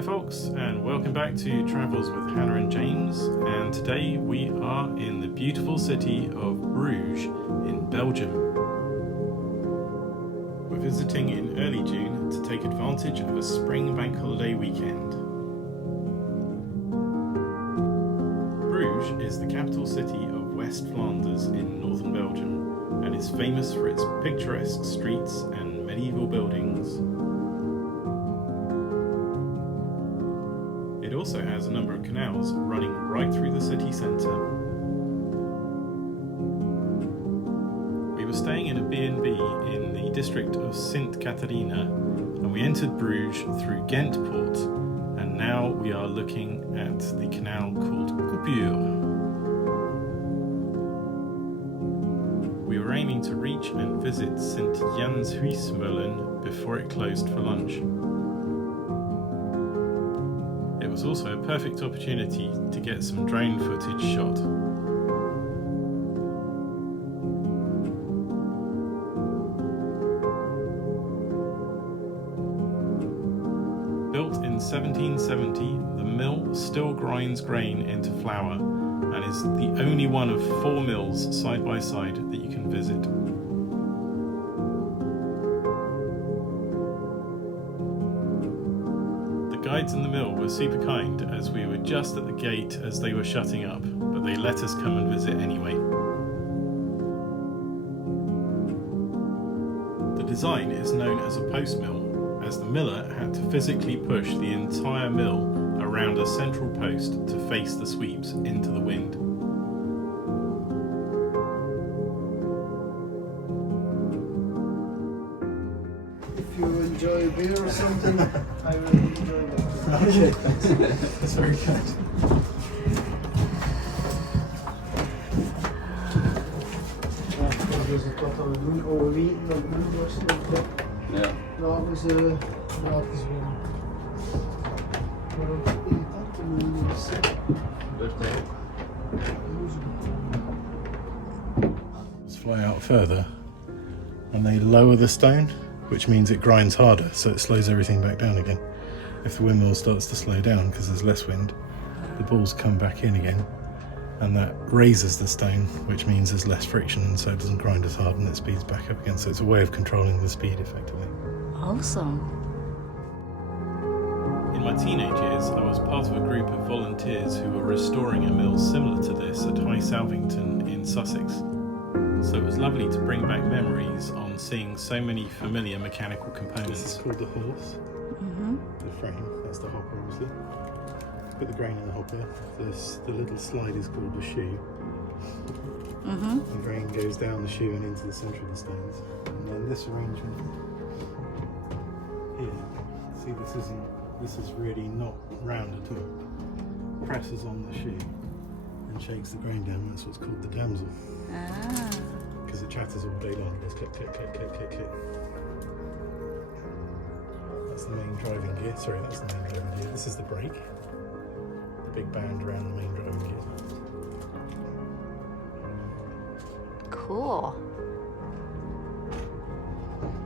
Hi folks, and welcome back to Travels with Hannah and James, and today we are in the beautiful city of Bruges in Belgium. We're visiting in early June to take advantage of a spring bank holiday weekend. Bruges is the capital city of West Flanders in northern Belgium and is famous for its picturesque streets and medieval buildings. It also has a number of canals running right through the city centre. We were staying in a B&B in the district of Sint Catharina, and we entered Bruges through Ghent Port, and now we are looking at the canal called Coupure. We were aiming to reach and visit St. Janshuismolen before it closed for lunch. It was also a perfect opportunity to get some drone footage shot. Built in 1770, the mill still grinds grain into flour and is the only one of 4 mills side by side that you can visit. The guides in the mill were super kind as we were just at the gate as they were shutting up, but they let us come and visit anyway. The design is known as a post mill, as the miller had to physically push the entire mill around a central post to face the sweeps into the wind. If you enjoy beer or something, I will enjoy that. Okay, That's very good. Dus het wat we doen, overwegen dat bloedworst op Ja. lagen ze gratis worden. Maar ook irritant om in de wc. Let's fly out further, and they lower the stone, which means it grinds harder, so it slows everything back down again. If the windmill starts to slow down because there's less wind, the balls come back in again, and that raises the stone, which means there's less friction, and so it doesn't grind as hard and it speeds back up again. So it's a way of controlling the speed effectively. Awesome. In my teenage years, I was part of a group of volunteers who were restoring a mill similar to this at High Salvington in Sussex. So it was lovely to bring back memories on seeing so many familiar mechanical components. This is called the horse. The frame, that's the hopper obviously. Put the grain in the hopper. The little slide is called the shoe. The grain goes down the shoe and into the centre of the stones. And then this arrangement here, see this is really not round at all. Presses on the shoe and shakes the grain down. That's what's called the damsel. Because it chatters all day long. It goes click, click, click, click, click, click. That's the main driving gear. Sorry, that's the main driving gear. This is the brake. The big band around the main driving gear. Cool.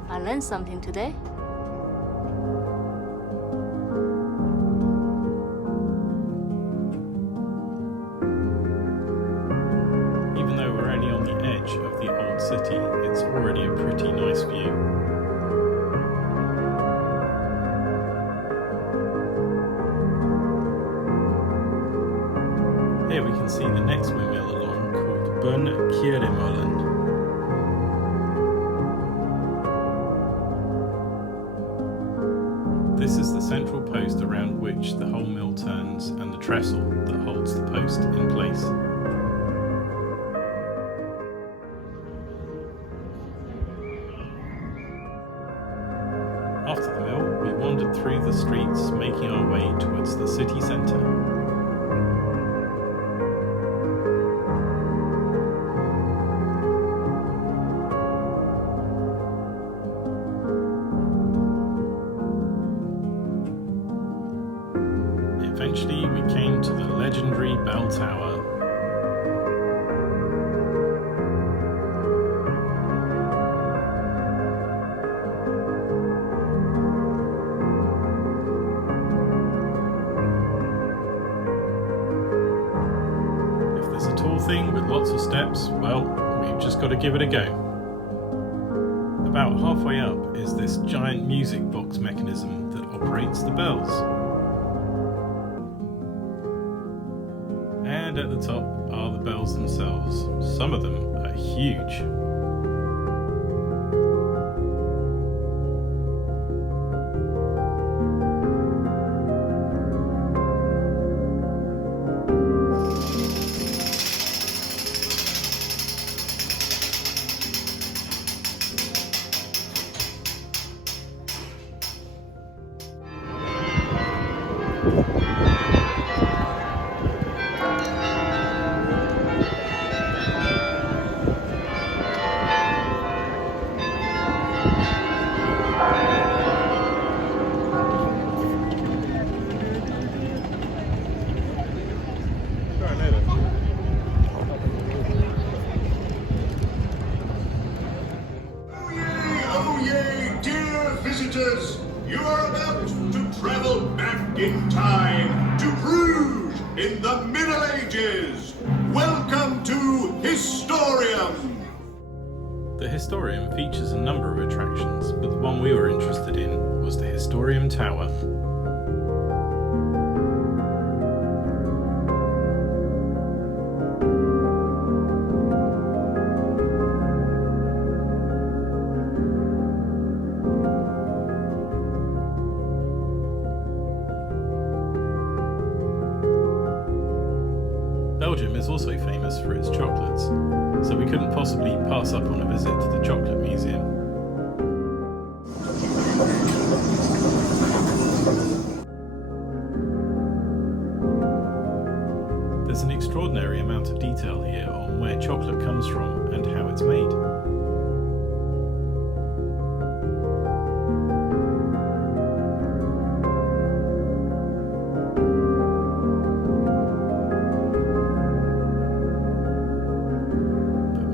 I learned something today. Even though we're only on the edge of the old city, it's already a pretty nice view. Here we can see the next windmill along called Kierdemolen. This is the central post around which the whole mill turns and the trestle that holds the post in place. After the mill, we wandered through the streets, making our way towards the city centre. Eventually, we came to the legendary bell tower. lots of steps? Well, we've just got to give it a go. About halfway up is this giant music box mechanism that operates the bells. And at the top are the bells themselves. Some of them are huge. You are about to travel back in time to Bruges in the Middle Ages. Welcome to Historium. The Historium features a number of attractions, but the one we were interested in was the Historium Tower. Belgium is also famous for its chocolates, so we couldn't possibly pass up on a visit to the Chocolate Museum. There's an extraordinary amount of detail here on where chocolate comes from and how it's made.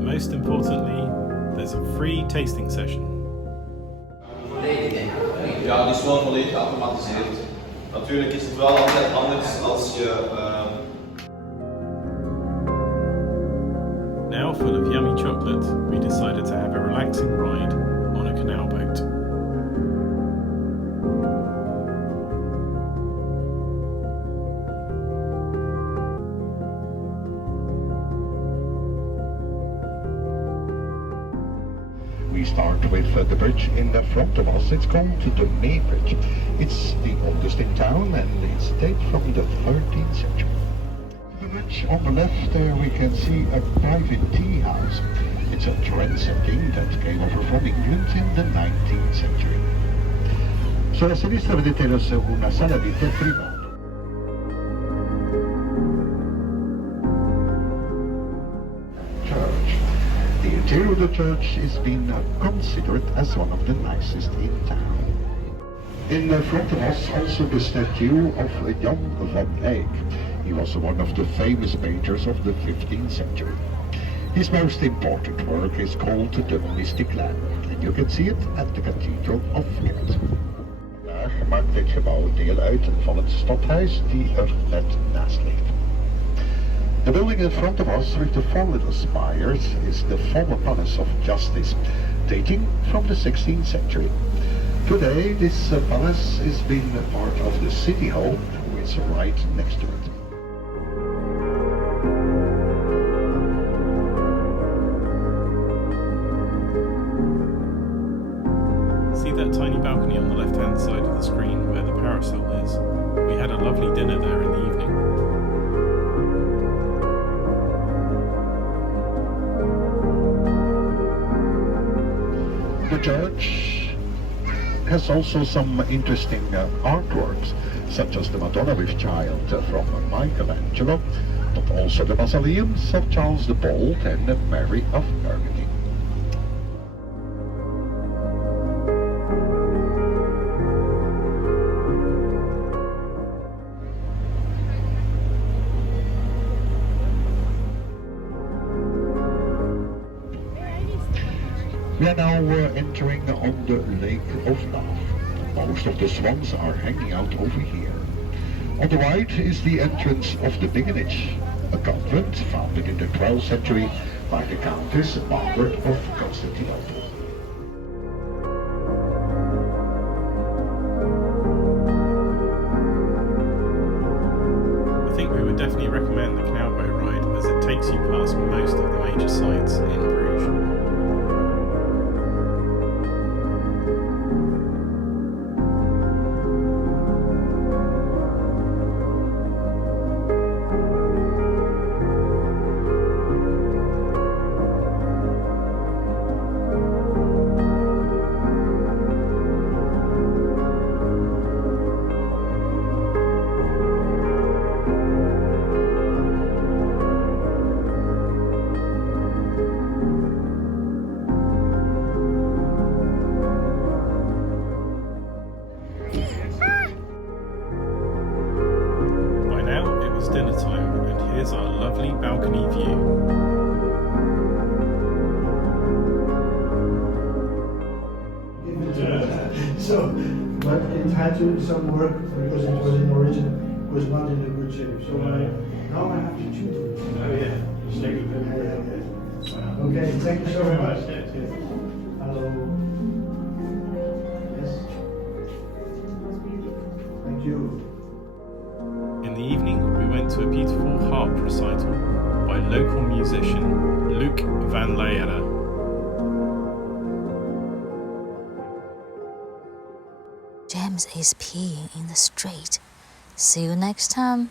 Most importantly, there's a free tasting session. Ja, die is gewoon volledig geautomatiseerd. Natuurlijk is het wel altijd anders als je... Now full of yummy chocolate, we decided to have a relaxing ride on a canal boat. We start with the bridge in the front of us. It's called the May Bridge. It's the oldest in town and it's dated from the 13th century. The bridge on the left we can see a private tea house. It's a trend setting that came over from England in the 19th century. So a sinistra vedete una sala di tè privato. The interior of the church is being considered as one of the nicest in town. In front of us also the statue of Jan van Eyck. He was one of the famous painters of the 15th century. His most important work is called The Mystic Lamp, and you can see it at the Cathedral of Ghent. Vandaag maakt dit gebouw deel uit van het stadhuis die er net naast ligt. The building in front of us with the four little spires is the former Palace of Justice, dating from the 16th century. Today this palace is being part of the City Hall, which is right next to it. See that tiny balcony on the left-hand side of the screen where the parasol is? We had a lovely dinner there in the evening. The church has also some interesting artworks, such as the Madonna with Child from Michelangelo, but also the mausoleums of Charles the Bold and Mary of Burgundy. We are now entering on the Lake of Love. Most of the swans are hanging out over here. On the right is the entrance of the Beginage. a convent founded in the 12th century by the Countess Margaret of Constantinople. I think we would definitely recommend the canal boat ride as it takes you past most of the major sites in Bruges. Dinner time, and here's our lovely balcony view. So, but it had to do some work because it was in origin, was not in a good shape. So now I have to tutor it. Oh yeah, Okay, thank you so much. Hello. Yes. Thank you. In the evening, we went to a beautiful harp recital by local musician Luc van Leijeren. James is peeing in the street. See you next time.